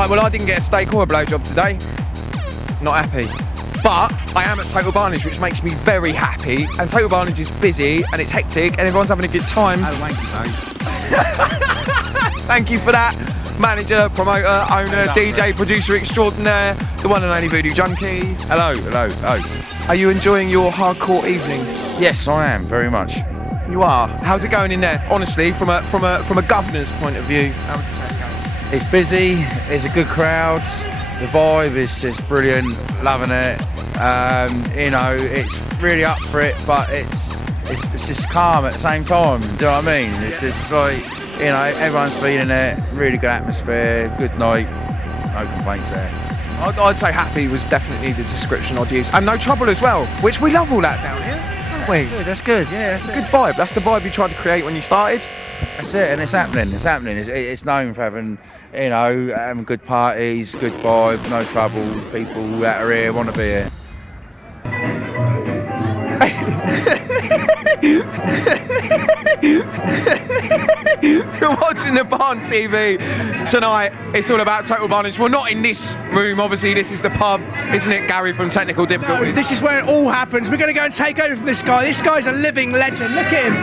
Right, well, I didn't get a steak or a blowjob today. Not happy. But I am at Total Barnage, which makes me very happy. And Total Barnage is busy and it's hectic and everyone's having a good time. Oh, thank you, mate. Thank you for that. Manager, promoter, owner, DJ, producer extraordinaire, the one and only Voodoo Junkie. Hello, hello, oh. Are you enjoying your hardcore evening? Yes, I am, very much. You are. How's it going in there? Honestly, from a governor's point of view, how would you say it's going? It's busy, it's a good crowd, the vibe is just brilliant, loving it. You know, it's really up for it, but it's just calm at the same time, do you know what I mean? It's just like, you know, everyone's feeling it, really good atmosphere, good night, no complaints there. I'd say happy was definitely the description I'd use. And no trouble as well, which we love all that down here, don't we? Good, that's good, yeah, that's Good vibe, that's the vibe you tried to create when you started. That's it, and it's happening, it's known for having, you know, having good parties, good vibe, no trouble, people that are here want to be here. If you're watching the Barn TV tonight, it's all about Total Barnage. Well, not in this room, obviously. This is the pub, isn't it, Gary from Technical Difficulties? No, this is where it all happens. We're going to go and take over from this guy. This guy's a living legend. Look at him.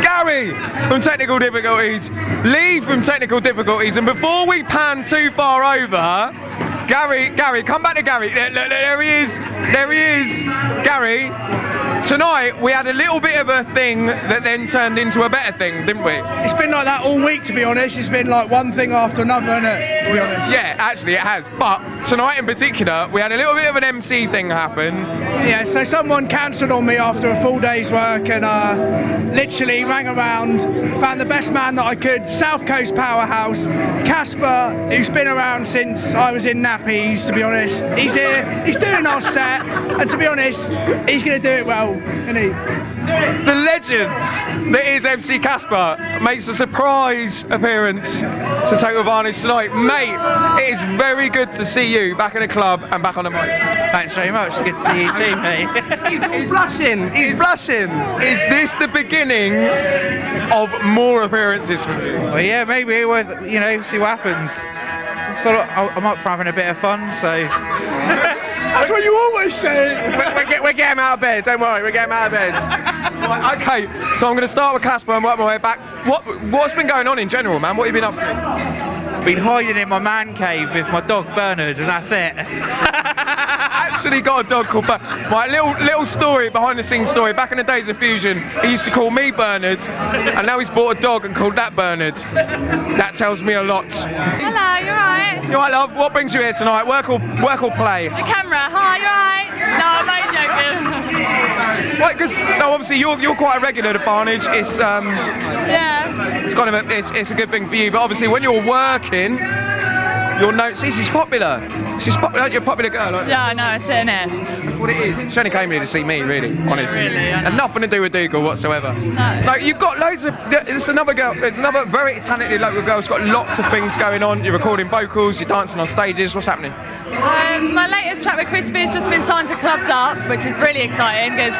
Gary from Technical Difficulties, Lee from Technical Difficulties, and before we pan too far over, Gary, come back to Gary. There he is. Gary, tonight we had a little bit of a thing that then turned into a better thing, didn't we? It's been like that all week, to be honest. It's been like one thing after another, isn't it? To be honest. Yeah, actually it has. But tonight in particular, we had a little bit of an MC thing happen. Yeah, so someone cancelled on me after a full day's work and literally rang around, found the best man that I could, South Coast powerhouse, Casper, who's been around since I was in nappies, to be honest. He's here, he's doing our set, and to be honest, he's going to do it well, isn't he? The legend that is MC Casper makes a surprise appearance to Total Barnage tonight. Mate, it is very good to see you back in the club and back on the mic. Thanks very much. Good to see you too, mate. He's blushing. He's blushing. Is this the beginning of more appearances from you? Well, yeah, maybe we'll, you know, see what happens. So I'm up for having a bit of fun, so. That's what you always say. We're getting him out of bed. Don't worry, we're getting him out of bed. Right, okay, so I'm going to start with Casper and work my way back. What's been going on in general, man? What have you been up to? Been hiding in my man cave with my dog Bernard, and that's it. Actually got a dog called Bernard. My little story, behind the scenes story. Back in the days of Fusion, he used to call me Bernard, and now he's bought a dog and called that Bernard. That tells me a lot. Hello, you alright? You alright, love? What brings you here tonight? Work or play? The camera. Hi, you alright? No, I'm only joking. Right, because obviously you're quite a regular at Barnage. It's Yeah. it's kind of it's a good thing for you. But obviously when you're working, you'll notice this is popular. You're a popular girl, aren't you? Yeah, I know, it's in here. That's what it is. She only came here to see me, really, honest. Really, I know. And nothing to do with Dougal whatsoever. No. Like, you've got loads of. There's another girl. There's another very talented local girl who's got lots of things going on. You're recording vocals. You're dancing on stages. What's happening? My latest track with Christopher has just been signed to Clubbed Up, which is really exciting because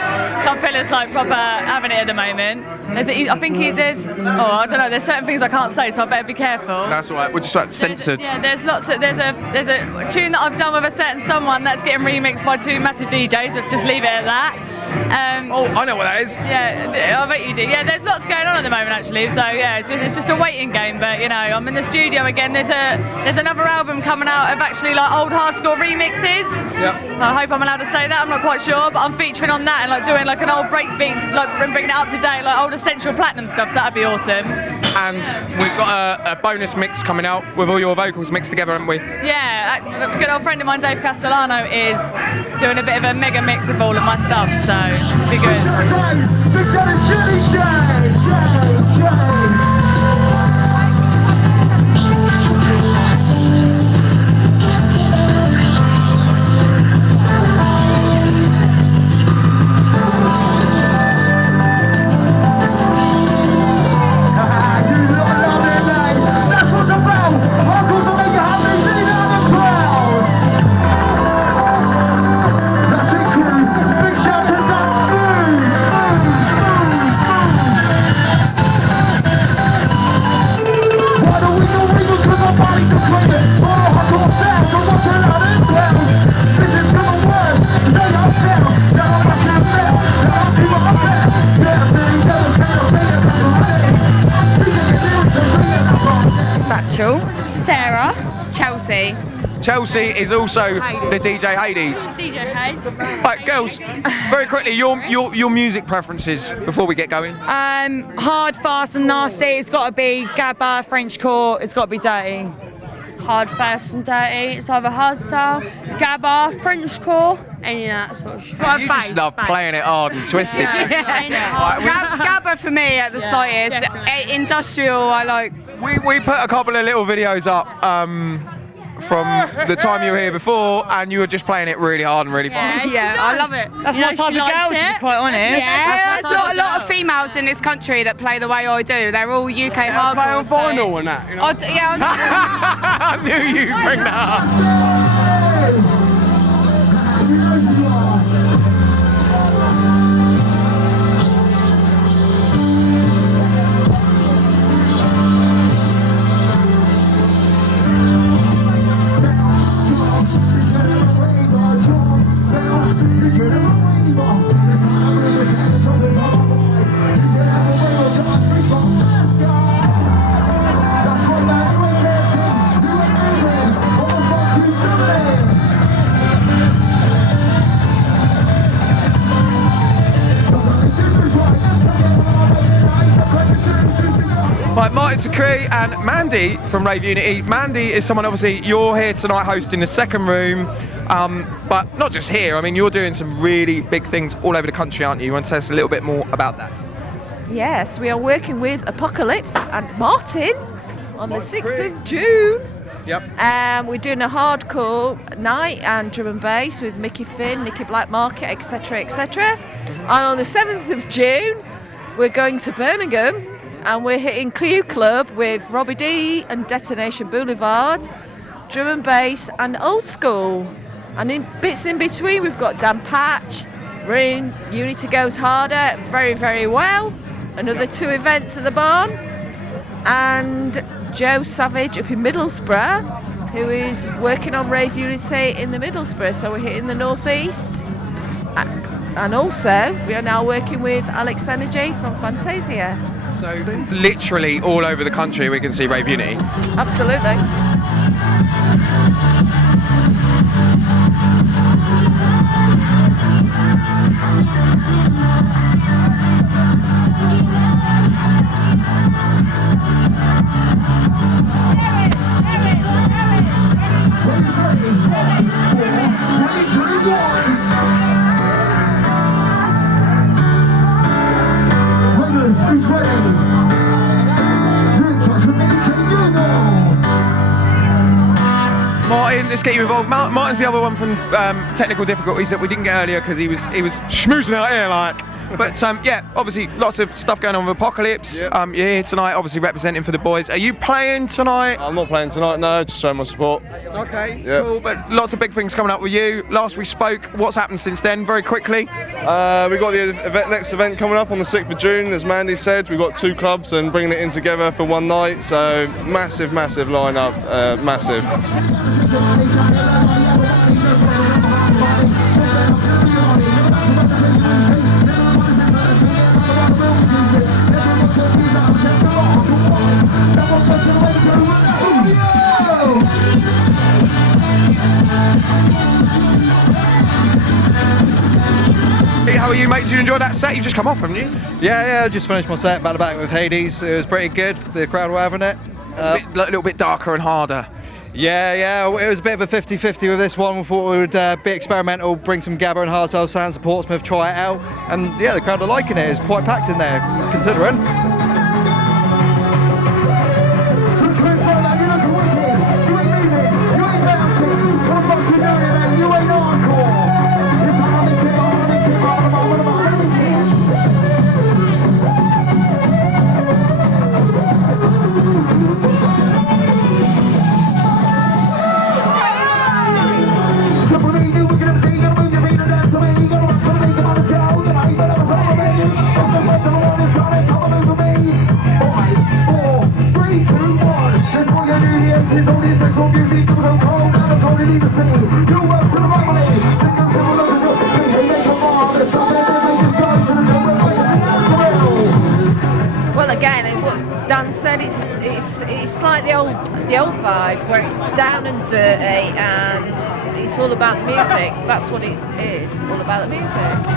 Club Filler's like proper having it at the moment. I don't know. There's certain things I can't say, so I better be careful. That's all right. We're just like censored. There's a tune that I've done with a certain someone that's getting remixed by two massive DJs. Let's just leave it at that. I know what that is. Yeah, I bet you do. Yeah, there's lots going on at the moment actually. So yeah, it's just a waiting game. But you know, I'm in the studio again. There's another album coming out of actually like old hardcore remixes. Yep. I hope I'm allowed to say that. I'm not quite sure, but I'm featuring on that and like doing like an old breakbeat, like bringing it up to date, like old Essential Platinum stuff. So that'd be awesome. And we've got a bonus mix coming out with all your vocals mixed together, haven't we? Yeah, a good old friend of mine, Dave Castellano, is doing a bit of a mega mix of all of my stuff, so it'll be good. Big shout to Doug Smooth! Rachel. Sarah. Chelsea. Chelsea is also the DJ Hades. DJ Hayes. Right, girls, very quickly, your music preferences before we get going. Hard, fast and nasty. It's got to be gabba, Frenchcore. It's got to be dirty. Hard, fast and dirty. It's either hardstyle, gabba, Frenchcore, any of that sort of shit. You just love playing it hard and twisted. Gabba for me at the slightest. Industrial, I like. We put a couple of little videos up from the time you were here before, and you were just playing it really hard and really fast. Yeah, I love it. That's my type of girl, to be quite honest. Yeah, there's not a lot of females in this country that play the way I do. They're all UK hardcore. Play on vinyl and that, you know? I knew you'd bring that up. Right, Martin Secree and Mandy from Rave Unity. Mandy is someone, obviously, you're here tonight hosting the second room, but not just here. I mean, you're doing some really big things all over the country, aren't you? You want to tell us a little bit more about that? Yes, we are working with Apocalypse and Martin on the 6th of June. Yep. We're doing a hardcore night and drum and bass with Mickey Finn, Nicky Blackmarket, etc., etc. And on the 7th of June, we're going to Birmingham and we're hitting Clio Club with Robbie D and Detonation Boulevard, drum and bass and old school. And in bits in between, we've got Dan Patch, Ring, Unity Goes Harder, very, very well. Another 2 events at the barn. And Joe Savage up in Middlesbrough, who is working on Rave Unity in the Middlesbrough. So we're hitting the northeast. And also, we are now working with Alex Energy from Fantasia. So literally all over the country we can see Rave Unity. Absolutely. Martin, let's get you involved. Martin's the other one from Technical Difficulties that we didn't get earlier because he was schmoozing out here like. But yeah, obviously lots of stuff going on with Apocalypse. Yep. You're here tonight, obviously representing for the boys. Are you playing tonight? I'm not playing tonight, no, just showing my support. Okay, Yep. cool. But lots of big things coming up with you. Last we spoke, what's happened since then? Very quickly. We got the next event coming up on the 6th of June, as Mandy said. We've got 2 clubs and bringing it in together for one night. So massive, massive lineup, massive. How are you, mate? Did you enjoy that set? You just come off, haven't you? Yeah, I just finished my set back to back with Hades. It was pretty good. The crowd were having it. A little bit darker and harder. Yeah, it was a bit of a 50-50 with this one. We thought we would be experimental, bring some gabba and hardstyle sounds to Portsmouth, try it out. And yeah, the crowd are liking it. It's quite packed in there, considering. Dan said, it's like the old vibe where it's down and dirty and it's all about the music. That's what it is, all about the music.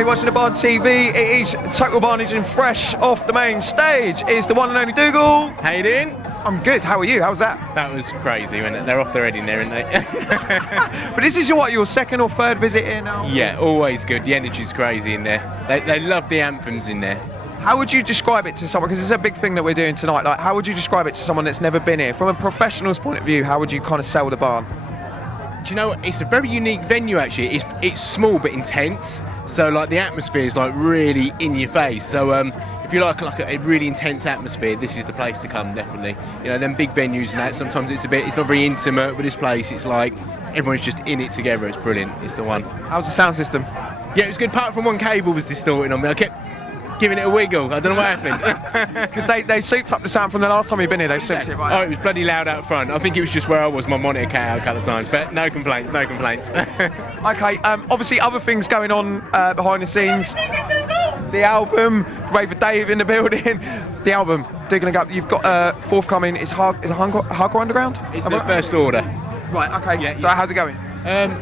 You're watching the Barn TV. It is Total Barnage and fresh off the main stage is the one and only Dougal. How you doing? I'm good. How are you? How's that? That was crazy, wasn't it? They're off their head in there, aren't they? But this is your second or third visit here now? Yeah, always good. The energy's crazy in there. They love the anthems in there. How would you describe it to someone, because it's a big thing that we're doing tonight, like how would you describe it to someone that's never been here? From a professional's point of view, how would you kind of sell the barn? Do you know what? It's a very unique venue actually. It's small but intense. So like the atmosphere is like really in your face. So if you like a really intense atmosphere, this is the place to come, definitely. You know, them big venues and that, sometimes it's not very intimate, but this place, it's like everyone's just in it together. It's brilliant. It's the one. How's the sound system? Yeah, it was good. Apart from one cable was distorting on me. I kept giving it a wiggle. I don't know what happened. Because they souped up the sound from the last time you've been here. They've souped it right. Oh, it was bloody loud out front. I think it was just where I was. My monitor came out a couple of times, but no complaints. No complaints. Okay. Obviously, other things going on behind the scenes. The album, Raver Dave in the building. The album, Digging Up. You've got forthcoming. Is it Hardcore Underground? It's the first order. Right. Okay. Yeah. So how's it going?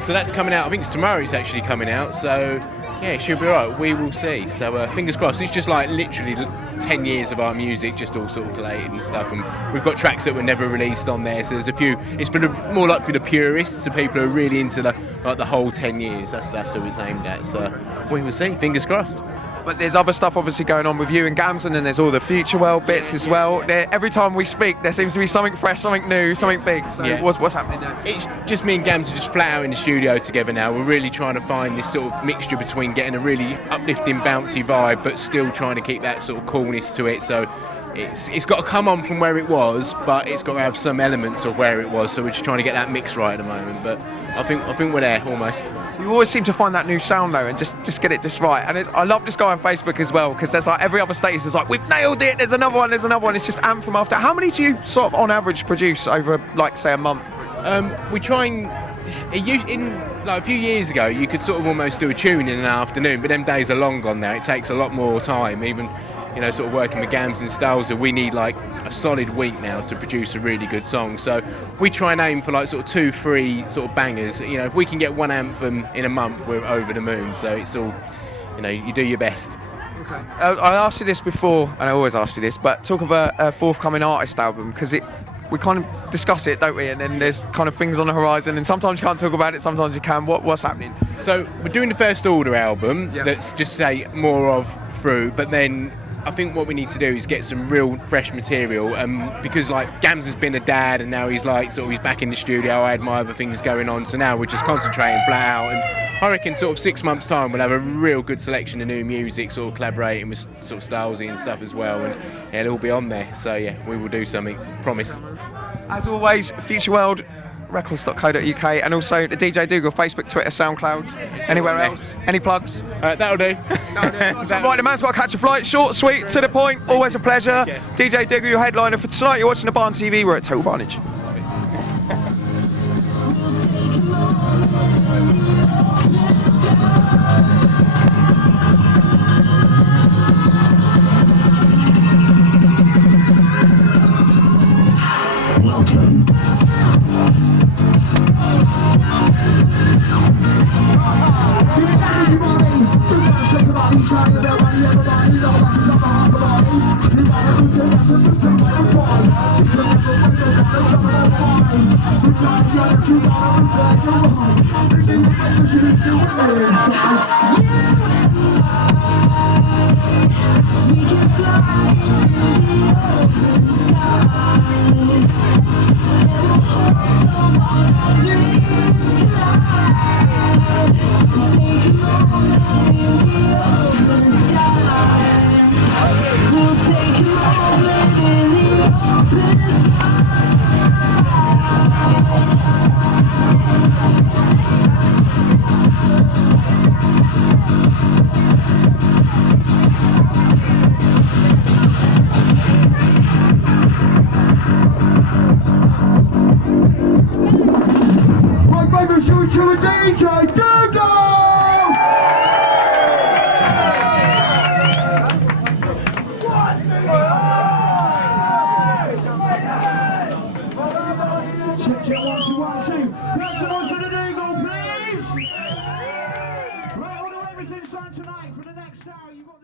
So that's coming out. I think it's tomorrow. It's actually coming out. So. Yeah, it should be alright. We will see. So fingers crossed. It's just like literally 10 years of our music, just all sort of collated and stuff. And we've got tracks that were never released on there. So there's a few. It's for more like for the purists, so people who are really into the whole 10 years. That's what it's aimed at. So we will see. Fingers crossed. But there's other stuff obviously going on with you and Gams, and then there's all the Future World bits as well. Every time we speak, there seems to be something fresh, something new, something big. So yeah. What's happening there? It's just me and Gams are just flat out in the studio together now. We're really trying to find this sort of mixture between getting a really uplifting, bouncy vibe, but still trying to keep that sort of coolness to it. So it's got to come on from where it was, but it's got to have some elements of where it was. So we're just trying to get that mix right at the moment. But I think we're there almost. You always seem to find that new sound though, and just get it just right. And I love this guy on Facebook as well, because there's like every other status is like, we've nailed it. There's another one. It's just anthem after. How many do you sort of on average produce over like say a month? We try and in like a few years ago, you could sort of almost do a tune in an afternoon, but them days are long gone now. It takes a lot more time, even. You know, sort of working with Gams and Stalza, we need like a solid week now to produce a really good song. So we try and aim for like sort of 2-3 sort of bangers. You know, if we can get one anthem in a month, we're over the moon. So it's all, you know, you do your best. Okay. I asked you this before, and I always ask you this, but talk of a forthcoming artist album, because we kind of discuss it, don't we? And then there's kind of things on the horizon, and sometimes you can't talk about it, sometimes you can. What's happening? So we're doing the First Order album. Yeah. That's just say more of through, but then I think what we need to do is get some real fresh material, because like Gams has been a dad and now he's like sort of he's back in the studio. I had my other things going on, so now we're just concentrating flat out, and I reckon sort of 6 months time we'll have a real good selection of new music, sort of collaborating with sort of Stylesy and stuff as well, and yeah, it'll all be on there. So yeah, we will do something, promise. As always, Future World records.co.uk, and also the DJ Dougal Facebook, Twitter, SoundCloud, anywhere else. Any plugs? That'll do. Right, the man's got to catch a flight. Short, sweet, to the point, always a pleasure. Yeah. DJ Dougal, your headliner for tonight. You're watching the Barn TV. We're at Total Barnage. Welcome. DJ Dougal! Check 1, 2, 1, 2. Make some noise for the Dougal, please. Right, all the way was inside tonight. Sal, you got